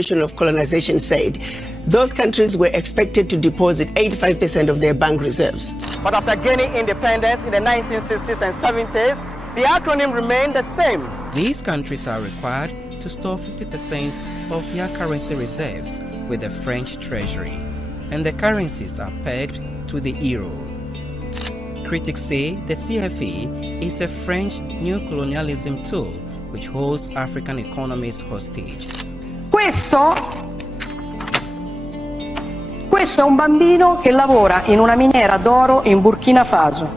of colonization said, those countries were expected to deposit 85% of their bank reserves. But after gaining independence in the 1960s and 70s, the acronym remained the same. These countries are required to store 50% of their currency reserves with the French treasury, and the currencies are pegged to the euro. Critics say the CFA is a French neo-colonialism tool which holds African economies hostage. Questo è un bambino che lavora in una miniera d'oro in Burkina Faso.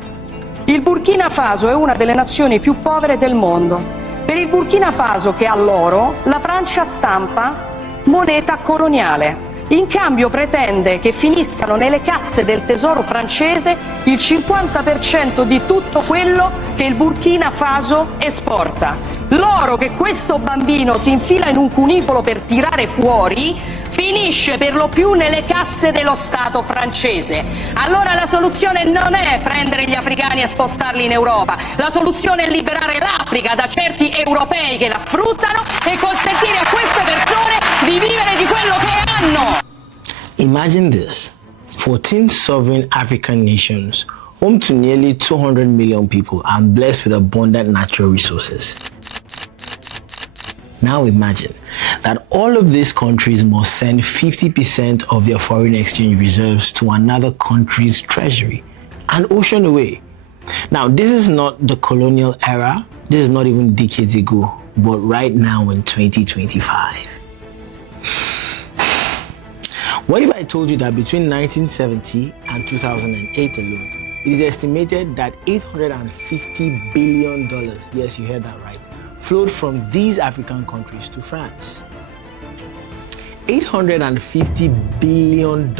Il Burkina Faso è una delle nazioni più povere del mondo. Per il Burkina Faso, che ha l'oro, la Francia stampa moneta coloniale. In cambio pretende che finiscano nelle casse del tesoro francese il 50% di tutto quello che il Burkina Faso esporta. L'oro che questo bambino si infila in un cunicolo per tirare fuori finisce per lo più nelle casse dello Stato francese. Allora la soluzione non è prendere gli africani e spostarli in Europa, la soluzione è liberare l'Africa da certi europei che la sfruttano e consentire a queste persone di vivere di quello che hanno. Imagine this: 14 sovereign African nations, home to nearly 200 million people and blessed with abundant natural resources. Now imagine that all of these countries must send 50% of their foreign exchange reserves to another country's treasury, an ocean away. Now, this is not the colonial era, this is not even decades ago, but right now in 2025. What if I told you that between 1970 and 2008 alone, it is estimated that $850 billion, yes, you heard that right, flowed from these African countries to France. $850 billion.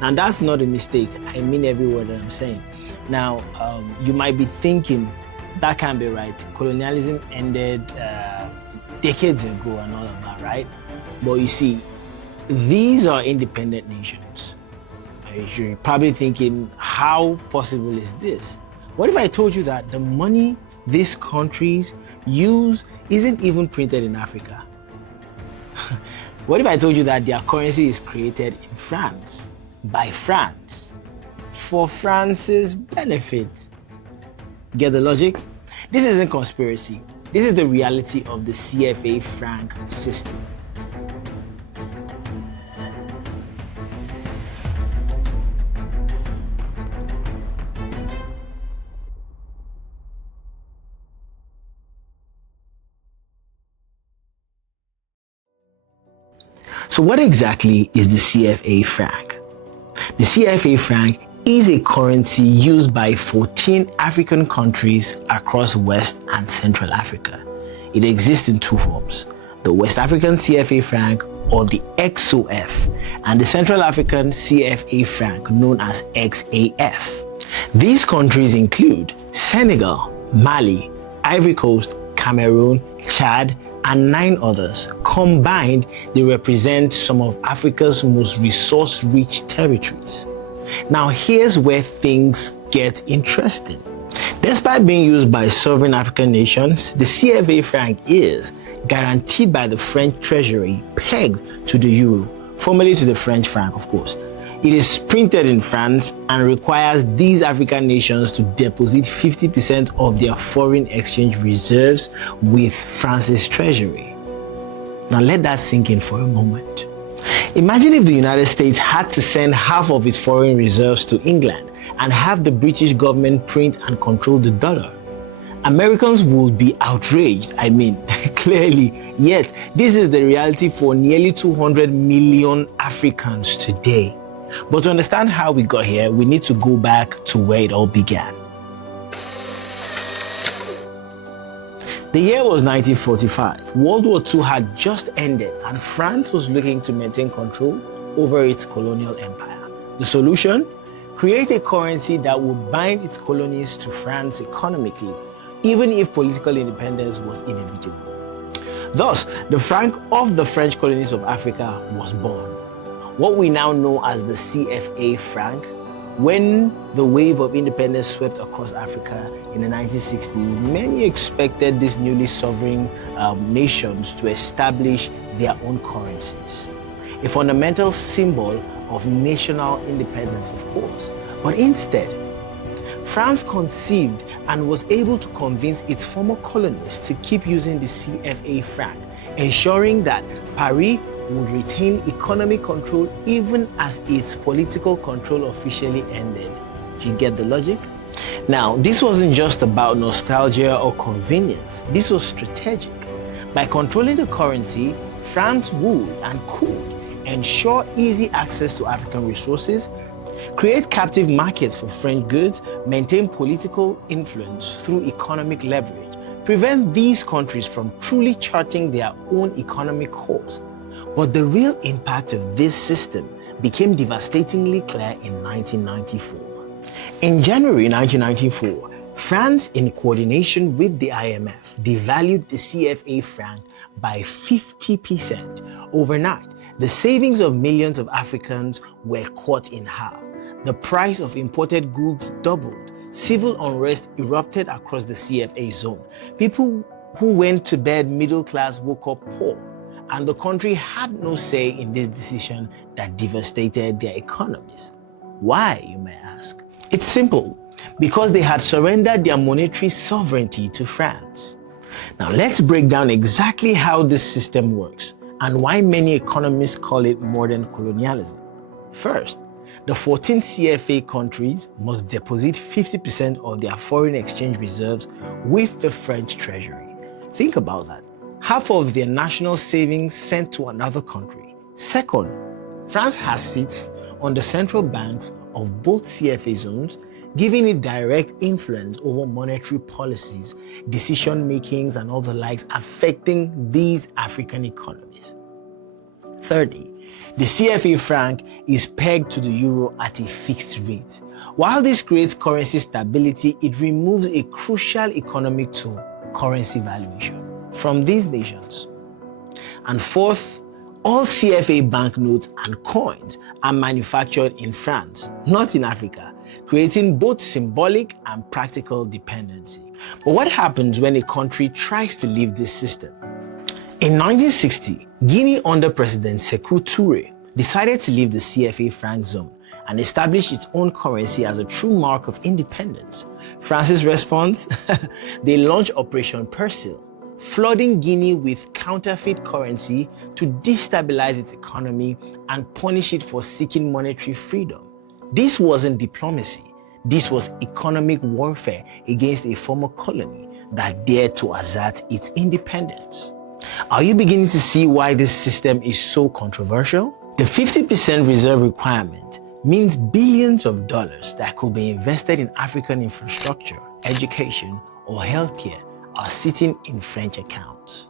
Now that's not a mistake. I mean every word that I'm saying. Now, you might be thinking, that can't be right. Colonialism ended decades ago and all of that, right? But you see, these are independent nations. You're probably thinking, how possible is this? What if I told you that the money these countries use isn't even printed in Africa? What if I told you that their currency is created in France, by France, for France's benefit? Get the logic? This isn't conspiracy. This is the reality of the CFA Franc system. So what exactly is the CFA franc? The CFA franc is a currency used by 14 African countries across West and Central Africa. It exists in two forms: the West African CFA franc, or the XOF, and the Central African CFA franc, known as XAF. These countries include Senegal, Mali, Ivory Coast, Cameroon, Chad, and 9 others. Combined, they represent some of Africa's most resource-rich territories. Now, here's where things get interesting. Despite being used by sovereign African nations, the CFA franc is guaranteed by the French treasury, pegged to the euro, formerly to the French franc, of course. It is printed in France and requires these African nations to deposit 50% of their foreign exchange reserves with France's treasury. Now let that sink in for a moment. Imagine if the United States had to send half of its foreign reserves to England and have the British government print and control the dollar. Americans would be outraged, I mean, clearly. Yet, this is the reality for nearly 200 million Africans today. But to understand how we got here, we need to go back to where it all began. The year was 1945. World War II had just ended and France was looking to maintain control over its colonial empire. The solution? Create a currency that would bind its colonies to France economically, even if political independence was inevitable. Thus, the franc of the French colonies of Africa was born. What we now know as the CFA franc. When the wave of independence swept across Africa in the 1960s, many expected these newly sovereign nations to establish their own currencies. A fundamental symbol of national independence, of course. But instead, France conceived and was able to convince its former colonies to keep using the CFA franc, ensuring that Paris would retain economic control even as its political control officially ended. Do you get the logic? Now, this wasn't just about nostalgia or convenience. This was strategic. By controlling the currency, France would and could ensure easy access to African resources, create captive markets for French goods, maintain political influence through economic leverage, prevent these countries from truly charting their own economic course. But the real impact of this system became devastatingly clear in 1994. In January 1994, France, in coordination with the IMF, devalued the CFA franc by 50%. Overnight, the savings of millions of Africans were cut in half. The price of imported goods doubled. Civil unrest erupted across the CFA zone. People who went to bed middle class woke up poor, and the country had no say in this decision that devastated their economies. Why, you may ask? It's simple. Because they had surrendered their monetary sovereignty to France. Now let's break down exactly how this system works and why many economists call it modern colonialism. First, the 14 CFA countries must deposit 50% of their foreign exchange reserves with the French treasury. Think about that. Half of their national savings sent to another country. Second, France has seats on the central banks of both CFA zones, giving it direct influence over monetary policies, decision makings, and all the likes affecting these African economies. Thirdly, the CFA franc is pegged to the euro at a fixed rate. While this creates currency stability, it removes a crucial economic tool, currency valuation, from these nations. And fourth, all CFA banknotes and coins are manufactured in France, not in Africa, creating both symbolic and practical dependency. But what happens when a country tries to leave this system? In 1960, Guinea under President Sékou Touré decided to leave the CFA franc zone and establish its own currency as a true mark of independence. France's response? They launched Operation Persil, flooding Guinea with counterfeit currency to destabilize its economy and punish it for seeking monetary freedom. This wasn't diplomacy. This was economic warfare against a former colony that dared to assert its independence. Are you beginning to see why this system is so controversial? The 50% reserve requirement means billions of dollars that could be invested in African infrastructure, education, or healthcare are sitting in French accounts.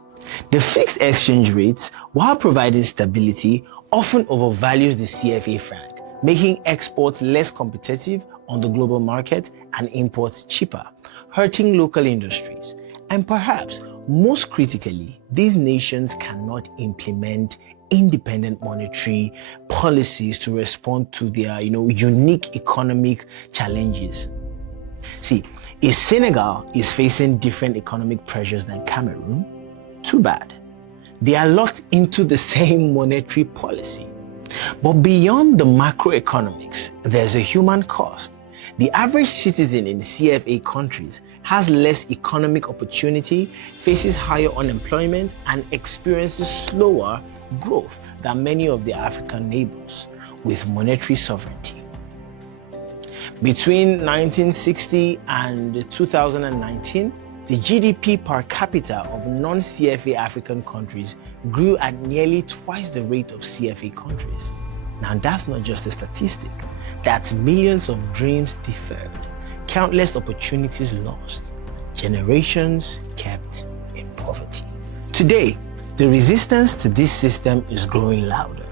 The fixed exchange rates, while providing stability, often overvalues the CFA franc, making exports less competitive on the global market and imports cheaper, hurting local industries. And perhaps most critically, these nations cannot implement independent monetary policies to respond to their unique economic challenges. See, if Senegal is facing different economic pressures than Cameroon, too bad. They are locked into the same monetary policy. But beyond the macroeconomics, there's a human cost. The average citizen in CFA countries has less economic opportunity, faces higher unemployment, and experiences slower growth than many of their African neighbors with monetary sovereignty. Between 1960 and 2019, the GDP per capita of non-CFA African countries grew at nearly twice the rate of CFA countries. Now that's not just a statistic, that's millions of dreams deferred, countless opportunities lost, generations kept in poverty. Today, the resistance to this system is growing louder.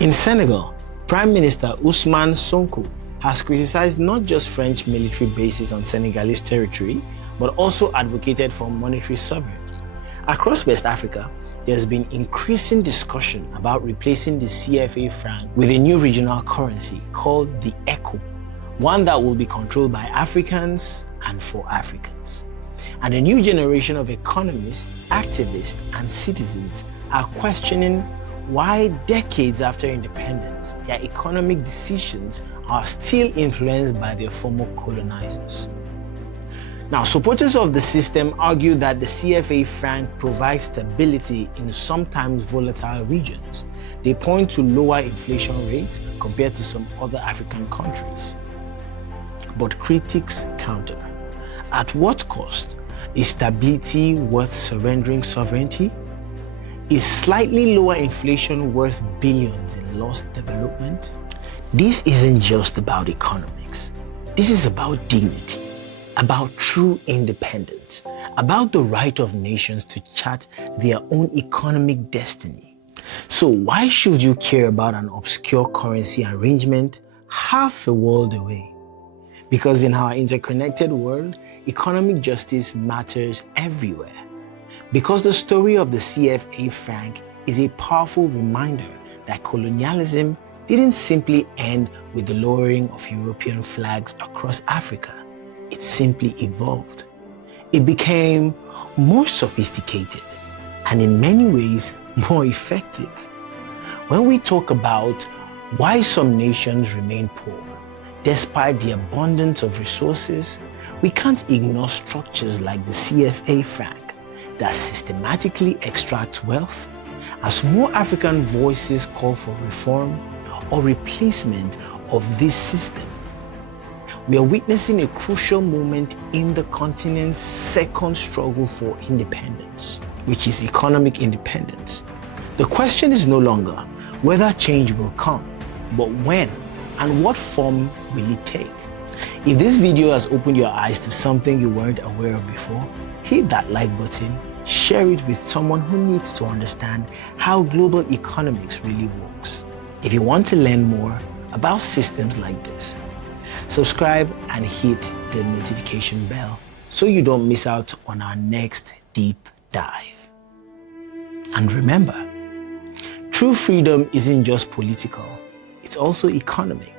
In Senegal, Prime Minister Ousmane Sonko has criticized not just French military bases on Senegalese territory, but also advocated for monetary sovereignty. Across West Africa, there's been increasing discussion about replacing the CFA franc with a new regional currency called the ECO, one that will be controlled by Africans and for Africans. And a new generation of economists, activists, and citizens are questioning why decades after independence, their economic decisions are still influenced by their former colonizers. Now, supporters of the system argue that the CFA franc provides stability in sometimes volatile regions. They point to lower inflation rates compared to some other African countries. But critics counter. At what cost? Is stability worth surrendering sovereignty? Is slightly lower inflation worth billions in lost development? This isn't just about economics. This is about dignity, about true independence, about the right of nations to chart their own economic destiny. So why should you care about an obscure currency arrangement half a world away? Because in our interconnected world, economic justice matters everywhere. Because the story of the CFA franc is a powerful reminder that colonialism didn't simply end with the lowering of European flags across Africa. It simply evolved. It became more sophisticated and in many ways more effective. When we talk about why some nations remain poor, despite the abundance of resources, we can't ignore structures like the CFA franc that systematically extract wealth. As more African voices call for reform or replacement of this system, we are witnessing a crucial moment in the continent's second struggle for independence, which is economic independence. The question is no longer whether change will come, but when and what form will it take? If this video has opened your eyes to something you weren't aware of before, hit that like button, share it with someone who needs to understand how global economics really works. If you want to learn more about systems like this, subscribe and hit the notification bell so you don't miss out on our next deep dive. And remember, true freedom isn't just political, it's also economic.